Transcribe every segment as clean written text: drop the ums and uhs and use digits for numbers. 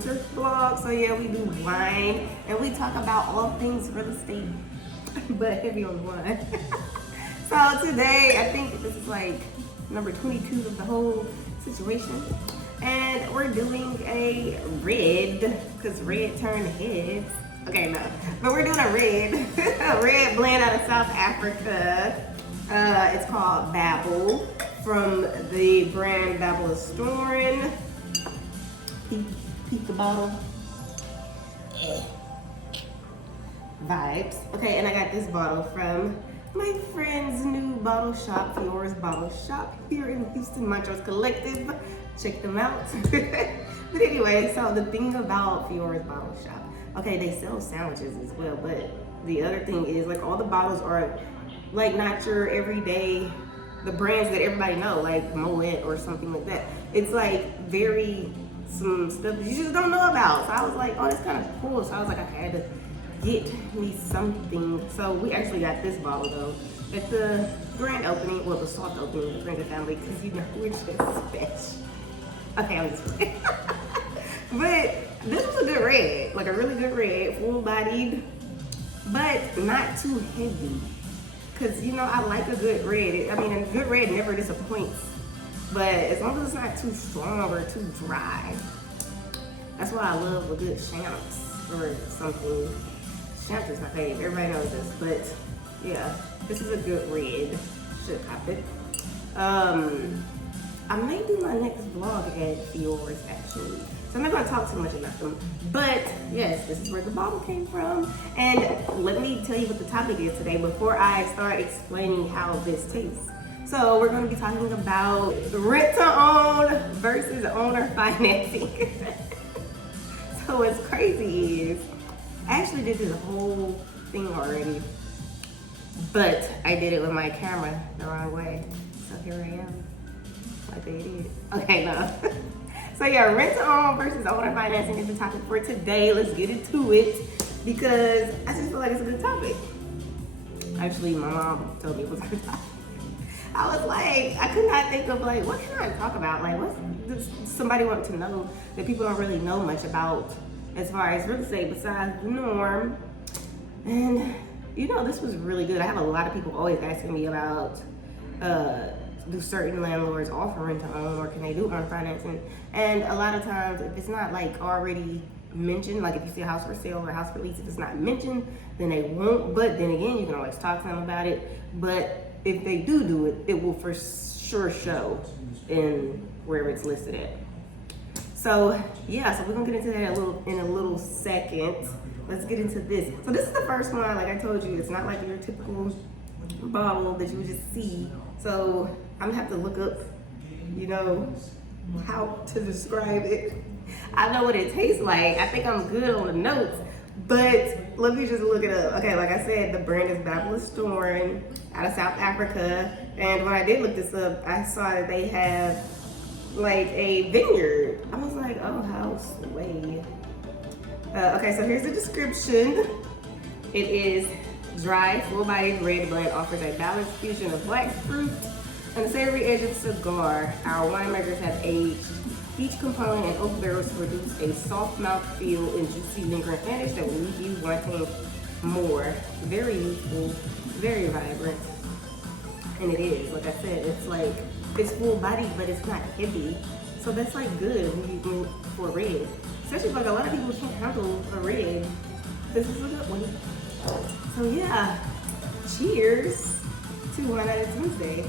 winter vlog. So yeah, we do wine and we talk about all things real estate, but heavy on the wine. So today, I think this is like number 22 of the whole situation. And we're doing a red, because red turned heads. Okay, no, but we're doing a red blend out of South Africa. It's called Babel from the brand Babylonstoren. Peep the bottle. Vibes. Okay, and I got this bottle from my friend's new bottle shop, Fiora's Bottle Shop, here in Houston, Montrose Collective. Check them out. But anyway, so the thing about Fiora's Bottle Shop, okay, they sell sandwiches as well, but the other thing is, like, all the bottles are like not your everyday, the brands that everybody know, like Moet or something like that. It's like very some stuff that you just don't know about. So I was like, oh, that's kind of cool. So I was like, I had to get me something. So we actually got this bottle though at the grand opening, well, the soft opening of the friends and family, because you know we're just special. Okay, I'm just kidding. But this was a good red, like a really good red, full bodied, but not too heavy. Cause you know, I like a good red. I mean, a good red never disappoints. But as long as it's not too strong or too dry. That's why I love a good champs or something. Champs is my favorite, everybody knows this. But yeah, this is a good red. Should cop it. I may do my next vlog at Fiora's actually. So I'm not gonna talk too much about them. But yes, this is where the bottle came from. And let me tell you what the topic is today before I start explaining how this tastes. So we're gonna be talking about rent to own versus owner financing. So what's crazy is, I actually did this whole thing already, but I did it with my camera the wrong way. So here I am. Like they did. Okay, no. So yeah, rent to own versus owner financing is the topic for today. Let's get into it because I just feel like it's a good topic. Actually, my mom told me it was a good topic. I was like, I could not think of like, what can I talk about? Like, what does somebody want to know that people don't really know much about as far as real estate besides the norm? And you know, this was really good. I have a lot of people always asking me about, do certain landlords offer rent to own or can they do owner financing? And a lot of times, if it's not like already mentioned, like if you see a house for sale or a house for lease, if it's not mentioned, then they won't. But then again, you can always talk to them about it. But if they do it, it will for sure show in wherever it's listed at. So yeah, so we're gonna get into that in a little second. Let's get into this. So this is the first one, like I told you, it's not like your typical bottle that you would just see. So I'm gonna have to look up, you know, how to describe it. I know what it tastes like. I think I'm good on the notes, but let me just look it up. Okay, like I said, the brand is Babylonstoren out of South Africa. And when I did look this up, I saw that they have like a vineyard. I was like, oh, how sweet. Okay, so here's the description. It is dry, full-bodied red blend, offers a balanced fusion of black fruit and the savory edge of cigar. Our winemakers have aged each component in oak barrels to produce a soft mouth feel and juicy lingering finish that will leave you wanting more. Very youthful, very vibrant, and it is. Like I said, it's like it's full bodied, but it's not heavy. So that's like good when you go for red, especially like a lot of people can't handle a red. This is a good one. So yeah, cheers to Wine Night Tuesday.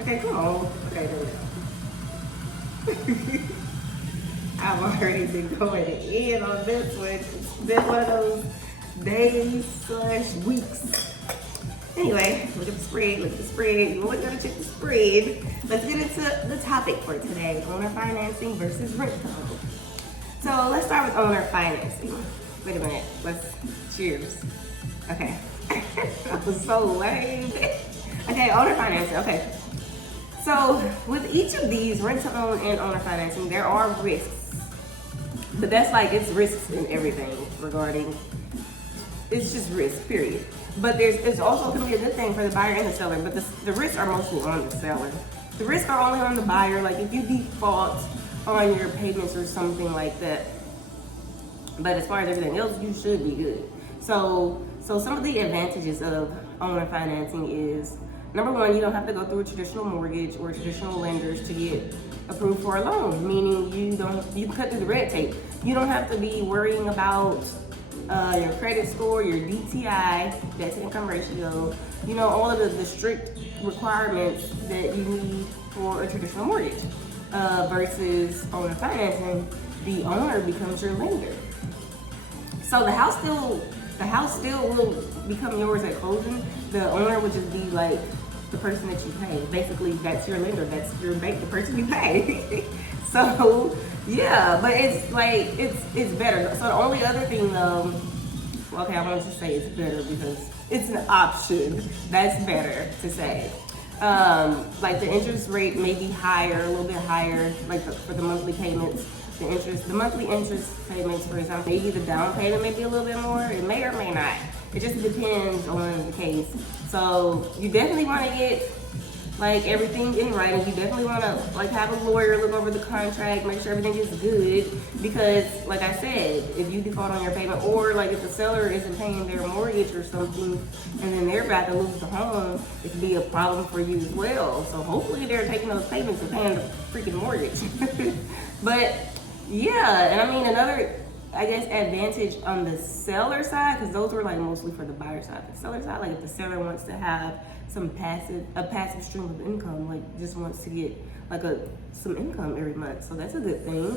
Okay, come on. Okay, there we go. I've already been going in on this one. It's been one of those days/weeks. Anyway, look at the spread, look at the spread. You always gotta check the spread. Let's get into the topic for today, owner financing versus rent to own. So let's start with owner financing. Wait a minute, cheers. Okay, I was so lame. Okay, owner financing, okay. So with each of these, rent to own and owner financing, there are risks. But that's like, it's risks in everything regarding, it's just risk, period. But it's also can be a good thing for the buyer and the seller, but the risks are mostly on the seller. The risks are only on the buyer, like if you default on your payments or something like that. But as far as everything else, you should be good. So some of the advantages of owner financing is, number one, you don't have to go through a traditional mortgage or traditional lenders to get approved for a loan, meaning you can cut through the red tape. You don't have to be worrying about your credit score, your DTI, debt to income ratio, all of the strict requirements that you need for a traditional mortgage. Versus owner financing, the owner becomes your lender. So the house still will become yours at closing. The owner would just be like the person that you pay. Basically, that's your lender. That's your bank, the person you pay. So yeah, but it's like it's better. So the only other thing, okay, I want to say it's better because it's an option. That's better to say. Like the interest rate may be higher, a little bit higher, like for the monthly payments. The monthly interest payments, for example, maybe the down payment may be a little bit more. It may or may not. It just depends on the case. So you definitely want to get like everything in writing. You definitely want to like have a lawyer look over the contract, make sure everything is good. Because like I said, if you default on your payment, or like if the seller isn't paying their mortgage or something, and then they're about to lose the home, it could be a problem for you as well. So hopefully they're taking those payments and paying the freaking mortgage. But yeah, and I mean another, I guess, advantage on the seller side, because those were like mostly for the buyer side. The seller side, like if the seller wants to have a passive stream of income, like just wants to get like some income every month, so that's a good thing.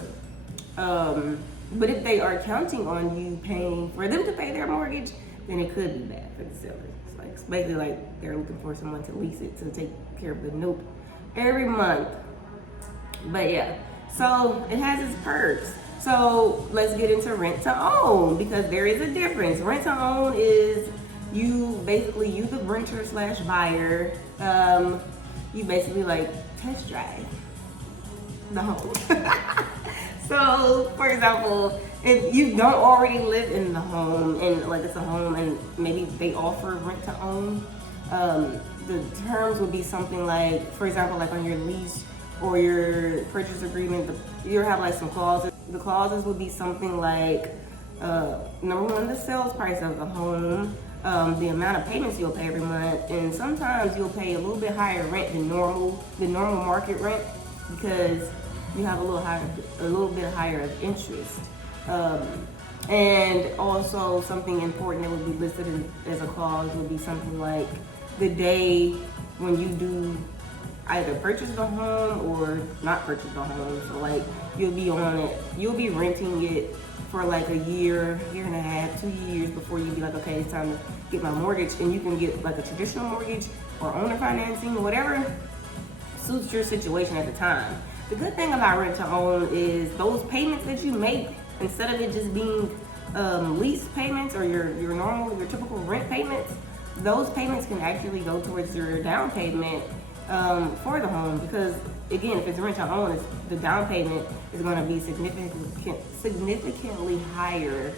But if they are counting on you paying for them to pay their mortgage, then it could be bad for the seller. It's like basically like they're looking for someone to lease it to take care of the note every month. But yeah, so it has its perks. So let's get into rent to own, because there is a difference. Rent to own is you the renter slash buyer, you basically like test drive the home. So for example, if you don't already live in the home and like it's a home and maybe they offer rent to own, the terms would be something like, for example, like on your lease or your purchase agreement, you'll have like some clauses. The clauses would be something like, number one, the sales price of the home, the amount of payments you'll pay every month, and sometimes you'll pay a little bit higher rent than normal market rent, because you have a little bit higher of interest. And also something important that would be listed as a clause would be something like the day when you do either purchase the home or not purchase the home. So like you'll be renting it for like a year and a half, 2 years before you be like, okay, it's time to get my mortgage. And you can get like a traditional mortgage or owner financing, whatever suits your situation at the time. The good thing about rent to own is those payments that you make, instead of it just being lease payments or your typical rent payments, those payments can actually go towards your down payment for the home. Because again, if it's rent to own, the down payment is going to be significantly higher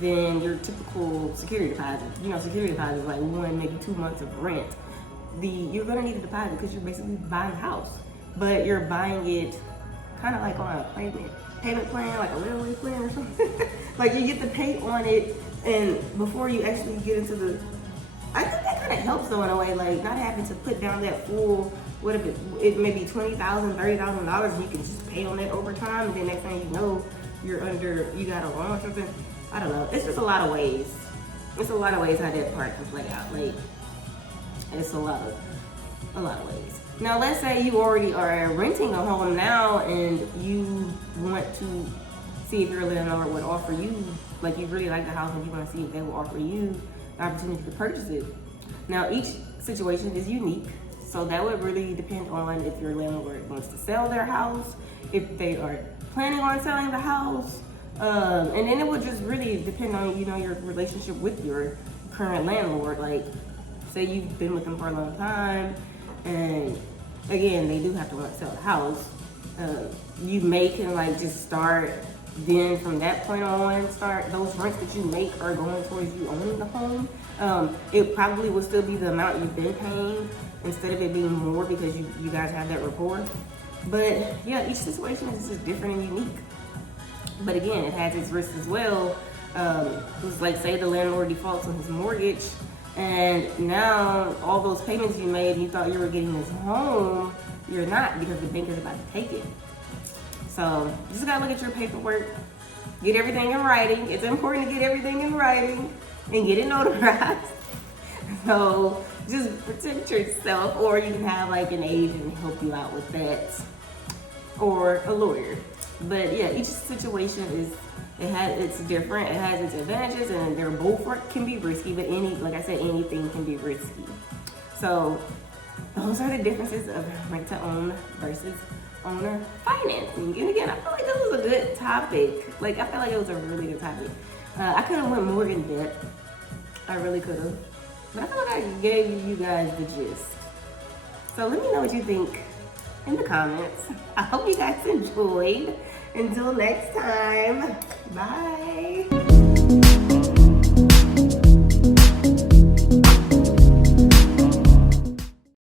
than your typical security deposit. Security deposit is like 1, maybe 2 months of rent. You're going to need a deposit because you're basically buying a house, but you're buying it kind of like on a payment plan, like a railway plan or something. Like you get to pay on it, and before you actually get into I think that kind of helps though in a way, like not having to put down that full, what if it may be $20,000, $30,000, and you can just pay on that over time, and then next thing you know, you got a loan or something. I don't know. It's just a lot of ways. It's a lot of ways how that part can play out. Like it's a lot of ways. Now let's say you already are renting a home now, and you want to see if your landlord would offer you, like you really like the house and you want to see if they will offer you the opportunity to purchase it. Now each situation is unique, so that would really depend on if your landlord wants to sell their house, if they are planning on selling the house, and then it would just really depend on your relationship with your current landlord. Like say you've been with them for a long time, and again they do have to want to sell the house, you can like just start. Then from that point on, those rents that you make are going towards you owning the home. It probably will still be the amount you've been paying instead of it being more, because you guys have that rapport. But yeah, each situation is just different and unique. But again, it has its risks as well. It's like, say the landlord defaults on his mortgage, and now all those payments you made, you thought you were getting this home, you're not, because the bank is about to take it. So you just gotta look at your paperwork, get everything in writing. It's important to get everything in writing and get it notarized. So just protect yourself, or you can have like an agent help you out with that, or a lawyer. But yeah, each situation it's different. It has its advantages, and they're both can be risky. But like I said, anything can be risky. So those are the differences of rent to own versus owner financing. And again, I feel like this was a good topic. Like, I feel like it was a really good topic. I could have went more in depth. I really could have. But I feel like I gave you guys the gist. So let me know what you think in the comments. I hope you guys enjoyed. Until next time, bye.